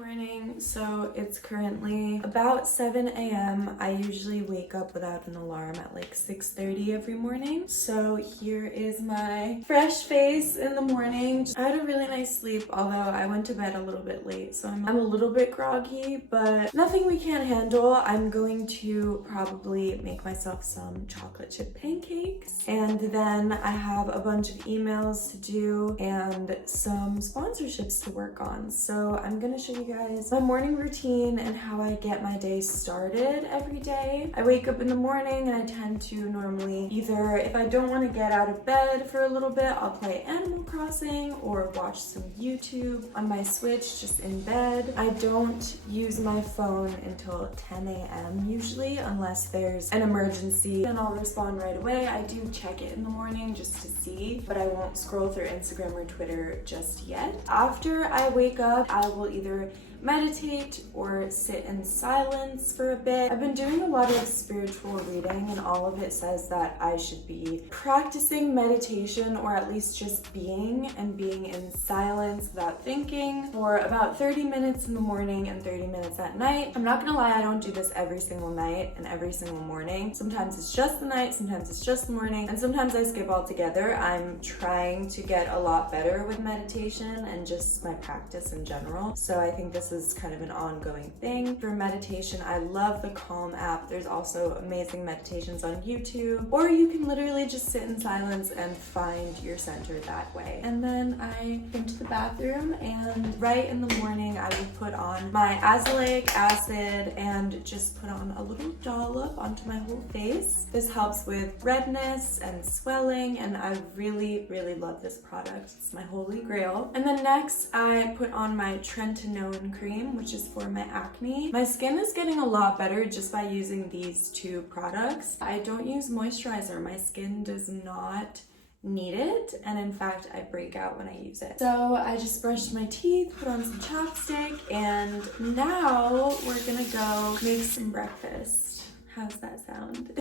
Morning. So it's currently about 7 a.m. I usually wake up without an alarm at like 6:30 every morning. So here is my fresh face in the morning. I had a really nice sleep, although I went to bed a little bit late, so I'm a little bit groggy, but nothing we can't handle. I'm going to probably make myself some chocolate chip pancakes, and then I have a bunch of emails to do and some sponsorships to work on. So I'm gonna show you guys my morning routine and how I get my day started every day. I wake up in the morning and I tend to normally either, if I don't want to get out of bed for a little bit, I'll play Animal Crossing or watch some YouTube on my Switch just in bed. I don't use my phone until 10 a.m. usually, unless there's an emergency, and I'll respond right away. I do check it in the morning just to see, but I won't scroll through Instagram or Twitter just yet. After I wake up, I will either meditate or sit in silence for a bit. I've been doing a lot of spiritual reading, and all of it says that I should be practicing meditation, or at least just being in silence without thinking for about 30 minutes in the morning and 30 minutes at night. I'm not gonna lie, I don't do this every single night and every single morning. Sometimes it's just the night, sometimes it's just the morning, and sometimes I skip altogether. I'm trying to get a lot better with meditation and just my practice in general. So I think this is kind of an ongoing thing. For meditation, I love the Calm app. There's also amazing meditations on YouTube, or you can literally just sit in silence and find your center that way. And then I go to the bathroom, and right in the morning I will put on my azelaic acid and just put on a little dollop onto my whole face. This helps with redness and swelling, and I really love this product. It's my holy grail. And then next I put on my tretinoin cream, which is for my acne. My skin is getting a lot better just by using these two products. I don't use moisturizer. My skin does not need it, and in fact I break out when I use it. So I just brushed my teeth, put on some chapstick, and now we're gonna go make some breakfast. How's that sound?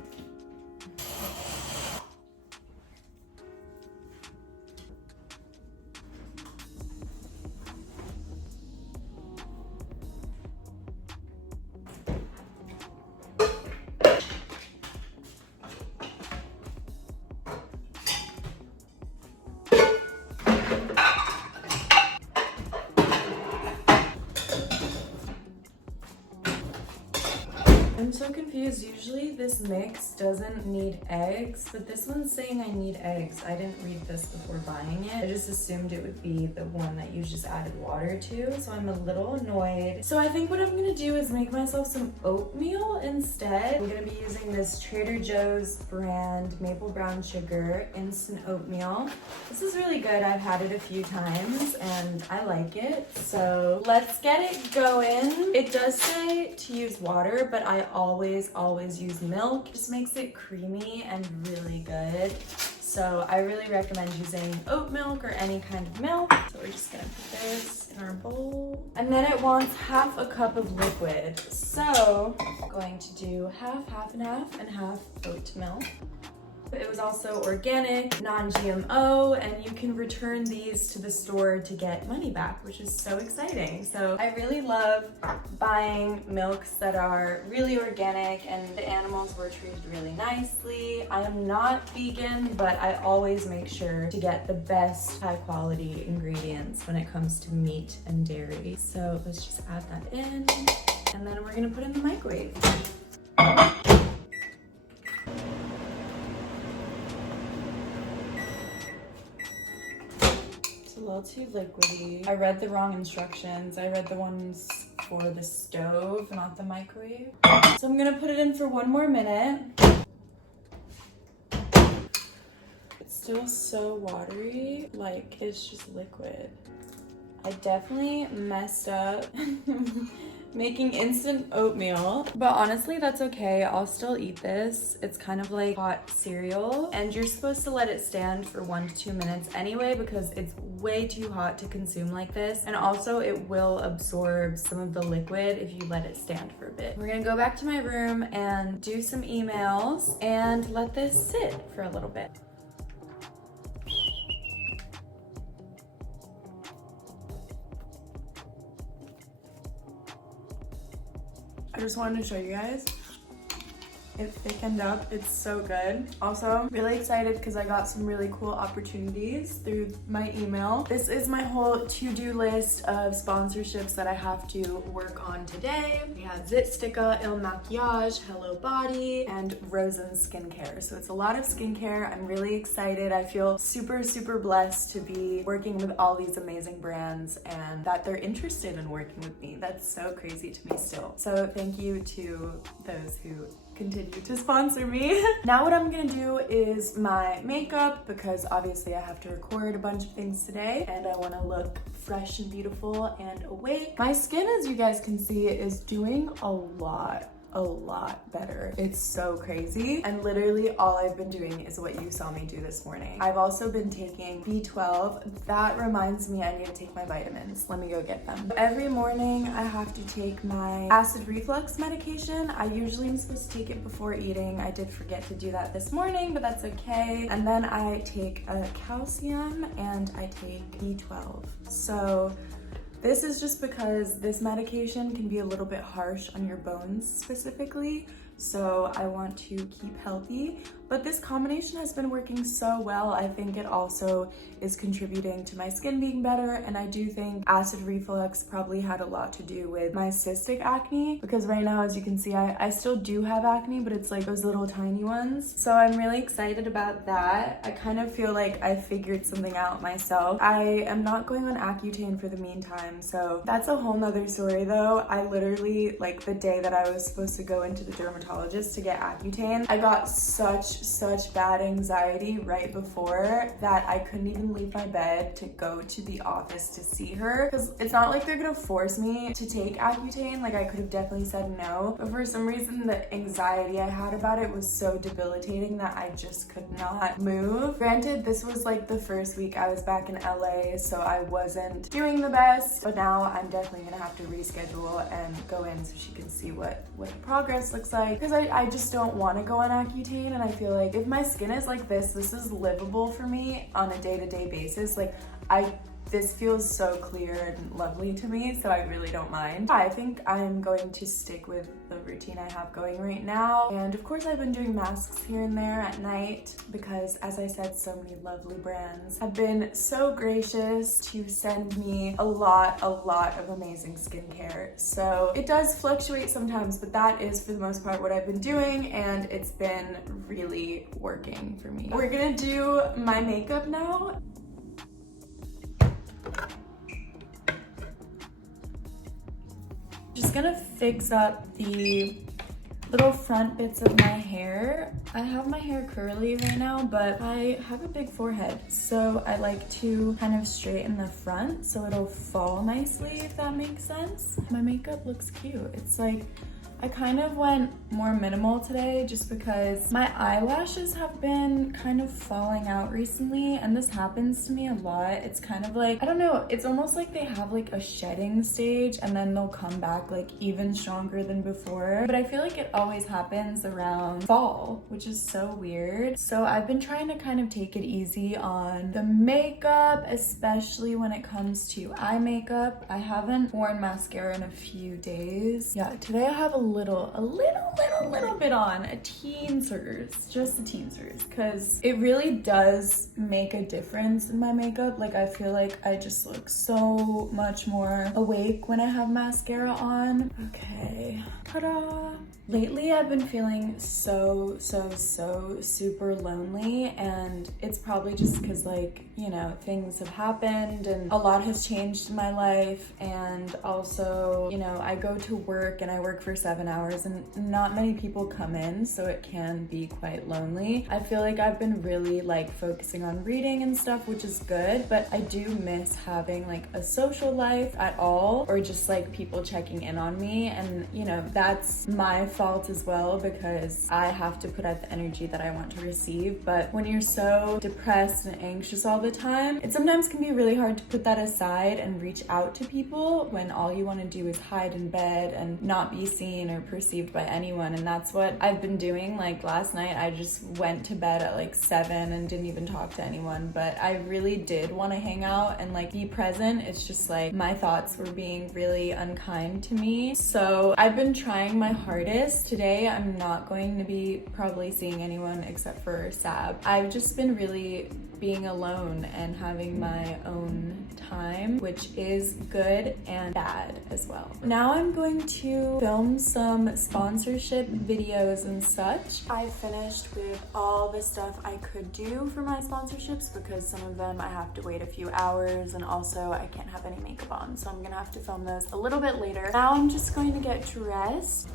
I'm so confused. Usually this mix doesn't need eggs, but this one's saying I need eggs. I didn't read this before buying it. I just assumed it would be the one that you just added water to, so I'm a little annoyed. So I think what I'm gonna do is make myself some oatmeal instead. I'm gonna be using this Trader Joe's brand maple brown sugar instant oatmeal. This is really good. I've had it a few times and I like it. So let's get it going. It does say to use water, but I always use milk. It just makes it creamy and really good. So I really recommend using oat milk or any kind of milk. So we're just gonna put this in our bowl. And then it wants half a cup of liquid. So I'm going to do half and half oat milk. It was also organic, non-GMO, and you can return these to the store to get money back, which is so exciting. So I really love buying milks that are really organic and the animals were treated really nicely. I am not vegan, but I always make sure to get the best high quality ingredients when it comes to meat and dairy. So let's just add that in, and then we're gonna put it in the microwave. A little too liquidy. I read the wrong instructions. I read the ones for the stove, not the microwave. So I'm gonna put it in for 1 more minute. It's still so watery, like it's just liquid. I definitely messed up making instant oatmeal, but honestly that's okay. I'll still eat this. It's kind of like hot cereal, and you're supposed to let it stand for 1 to 2 minutes anyway because it's way too hot to consume like this, and also it will absorb some of the liquid if you let it stand for a bit. We're gonna go back to my room and do some emails and let this sit for a little bit. I just wanted to show you guys. It thickened up. It's so good. Also, really excited because I got some really cool opportunities through my email. This is my whole to-do list of sponsorships that I have to work on today. We have Zitstica, Il Maquillage, Hello Body, and Rosen Skincare. So it's a lot of skincare. I'm really excited. I feel super, super blessed to be working with all these amazing brands and that they're interested in working with me. That's so crazy to me still. So thank you to those who continue to sponsor me. Now what I'm gonna do is my makeup, because obviously I have to record a bunch of things today and I want to look fresh and beautiful and awake. My skin, as you guys can see, is doing a lot better. It's so crazy. And literally all I've been doing is what you saw me do this morning. I've also been taking B12. That reminds me I need to take my vitamins. Let me go get them. Every morning I have to take my acid reflux medication. I usually am supposed to take it before eating. I did forget to do that this morning, but that's okay. And then I take a calcium and I take B12. So this is just because this medication can be a little bit harsh on your bones specifically, so I want to keep healthy. But this combination has been working so well. I think it also is contributing to my skin being better, and I do think acid reflux probably had a lot to do with my cystic acne, because right now, as you can see, I still do have acne, but it's like those little tiny ones. So I'm really excited about that. I kind of feel like I figured something out myself. I am not going on Accutane for the meantime, so that's a whole nother story though. I literally, like the day that I was supposed to go into the dermatologist to get Accutane, I got such bad anxiety right before that I couldn't even leave my bed to go to the office to see her, because it's not like they're gonna force me to take Accutane. Like I could have definitely said no, but for some reason the anxiety I had about it was so debilitating that I just could not move. Granted, this was like the first week I was back in LA, so I wasn't doing the best, but now I'm definitely gonna have to reschedule and go in so she can see what progress looks like, because I just don't want to go on Accutane, and I feel like if my skin is like this is livable for me on a day-to-day basis. Like this feels so clear and lovely to me, so I really don't mind. I think I'm going to stick with the routine I have going right now. And of course I've been doing masks here and there at night because, as I said, so many lovely brands have been so gracious to send me a lot of amazing skincare. So it does fluctuate sometimes, but that is for the most part what I've been doing, and it's been really working for me. We're gonna do my makeup now. Just gonna fix up the little front bits of my hair. I have my hair curly right now, but I have a big forehead, so I like to kind of straighten the front so it'll fall nicely, if that makes sense. My makeup looks cute. It's like, I kind of went more minimal today just because my eyelashes have been kind of falling out recently, and this happens to me a lot. It's kind of like, I don't know, it's almost like they have like a shedding stage and then they'll come back like even stronger than before. But I feel like it always happens around fall, which is so weird. So I've been trying to kind of take it easy on the makeup, especially when it comes to eye makeup. I haven't worn mascara in a few days. Yeah, today I have a little bit on, a teensers, just a teensers, because it really does make a difference in my makeup. Like I feel like I just look so much more awake when I have mascara on. Okay, ta-da! Lately I've been feeling so super lonely, and it's probably just because, like, you know, things have happened and a lot has changed in my life, and also, you know, I go to work and I work for 7 hours and not many people come in, so it can be quite lonely. I feel like I've been really like focusing on reading and stuff, which is good, but I do miss having like a social life at all, or just like people checking in on me, and you know, that's my fault as well because I have to put out the energy that I want to receive. But when you're so depressed and anxious all the time, it sometimes can be really hard to put that aside and reach out to people when all you want to do is hide in bed and not be seen seen or perceived by anyone, and that's what I've been doing. Like last night I just went to bed at like 7 and didn't even talk to anyone, but I really did want to hang out and like be present. It's just like my thoughts were being really unkind to me. So I've been trying my hardest. Today I'm not going to be probably seeing anyone except for Sab. I've just been really being alone and having my own time, which is good and bad as well. Now I'm going to film some sponsorship videos and such. I finished with all the stuff I could do for my sponsorships because some of them I have to wait a few hours, and also I can't have any makeup on, so I'm gonna have to film those a little bit later. Now I'm just going to get dressed.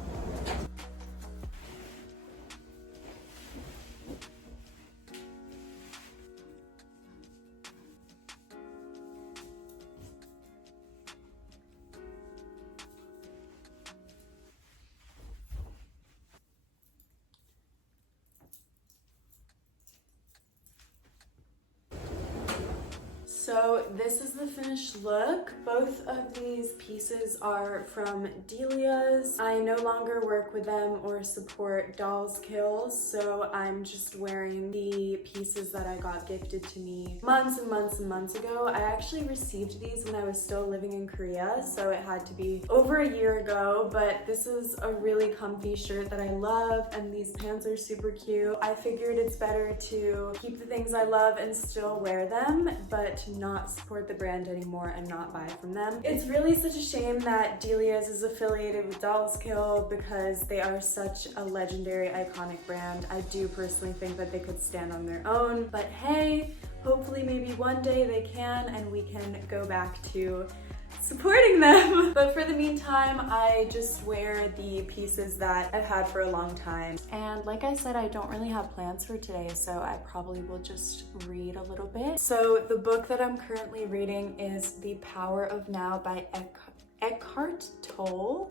So this is the finished look. Both of these pieces are from Delia's. I no longer work with them or support Dolls Kills, so I'm just wearing the pieces that I got gifted to me months and months and months ago. I actually received these when I was still living in Korea, so it had to be over a year ago, but this is a really comfy shirt that I love, and these pants are super cute. I figured it's better to keep the things I love and still wear them, but to not support the brand anymore and not buy from them. It's really such a shame that Delia's is affiliated with Dolls Kill because they are such a legendary, iconic brand. I do personally think that they could stand on their own, but hey, hopefully maybe one day they can and we can go back to supporting them. But for the meantime, I just wear the pieces that I've had for a long time. And like I said, I don't really have plans for today, so I probably will just read a little bit. So the book that I'm currently reading is The Power of Now by Eckhart Tolle.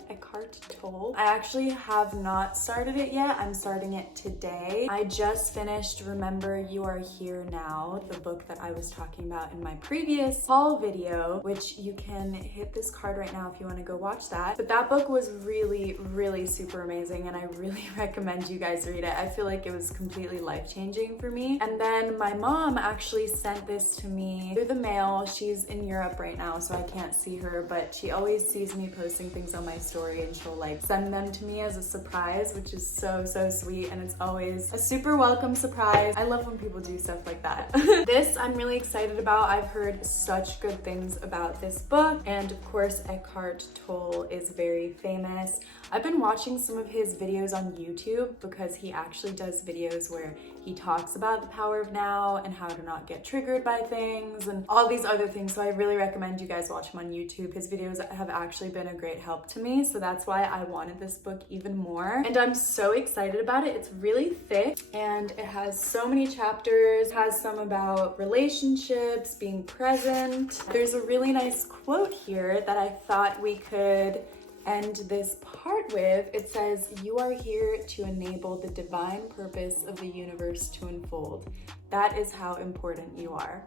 I actually have not started it yet. I'm starting it today. I just finished Remember You Are Here Now, the book that I was talking about in my previous haul video, which you can hit this card right now if you want to go watch that. But that book was really, really super amazing, and I really recommend you guys read it. I feel like it was completely life-changing for me. And then my mom actually sent this to me through the mail. She's in Europe right now, so I can't see her, but she always sees me posting things on my story and she'll like send them to me as a surprise, which is so sweet, and it's always a super welcome surprise. I love when people do stuff like that. This I'm really excited about. I've heard such good things about this book, and of course Eckhart Tolle is very famous. I've been watching some of his videos on YouTube because he actually does videos where he talks about the power of now and how to not get triggered by things and all these other things. So I really recommend you guys watch him on YouTube. His videos have actually been a great help to me. So that's why I wanted this book even more. And I'm so excited about it. It's really thick and it has so many chapters. It has some about relationships, being present. There's a really nice quote here that I thought we could end this part with. It says, "You are here to enable the divine purpose of the universe to unfold. That is how important you are."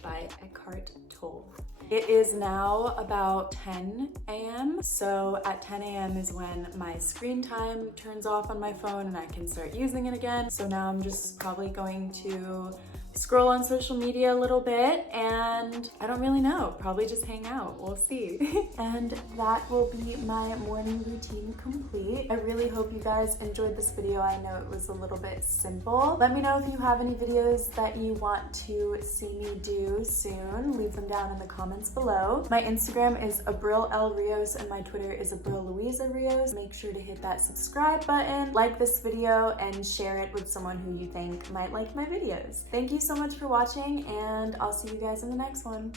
By Eckhart Tolle. It is now about 10 a.m. So at 10 a.m. is when my screen time turns off on my phone and I can start using it again. So now I'm just probably going to scroll on social media a little bit, and I don't really know, probably just hang out, we'll see. And that will be my morning routine complete. I really hope you guys enjoyed this video. I know it was a little bit simple. Let me know if you have any videos that you want to see me do soon. Leave them down in the comments below. My Instagram is Abril L. Rios and my Twitter is Abril Louisa Rios. Make sure to hit that subscribe button, like this video, and share it with someone who you think might like my videos. Thank you so much for watching, and I'll see you guys in the next one.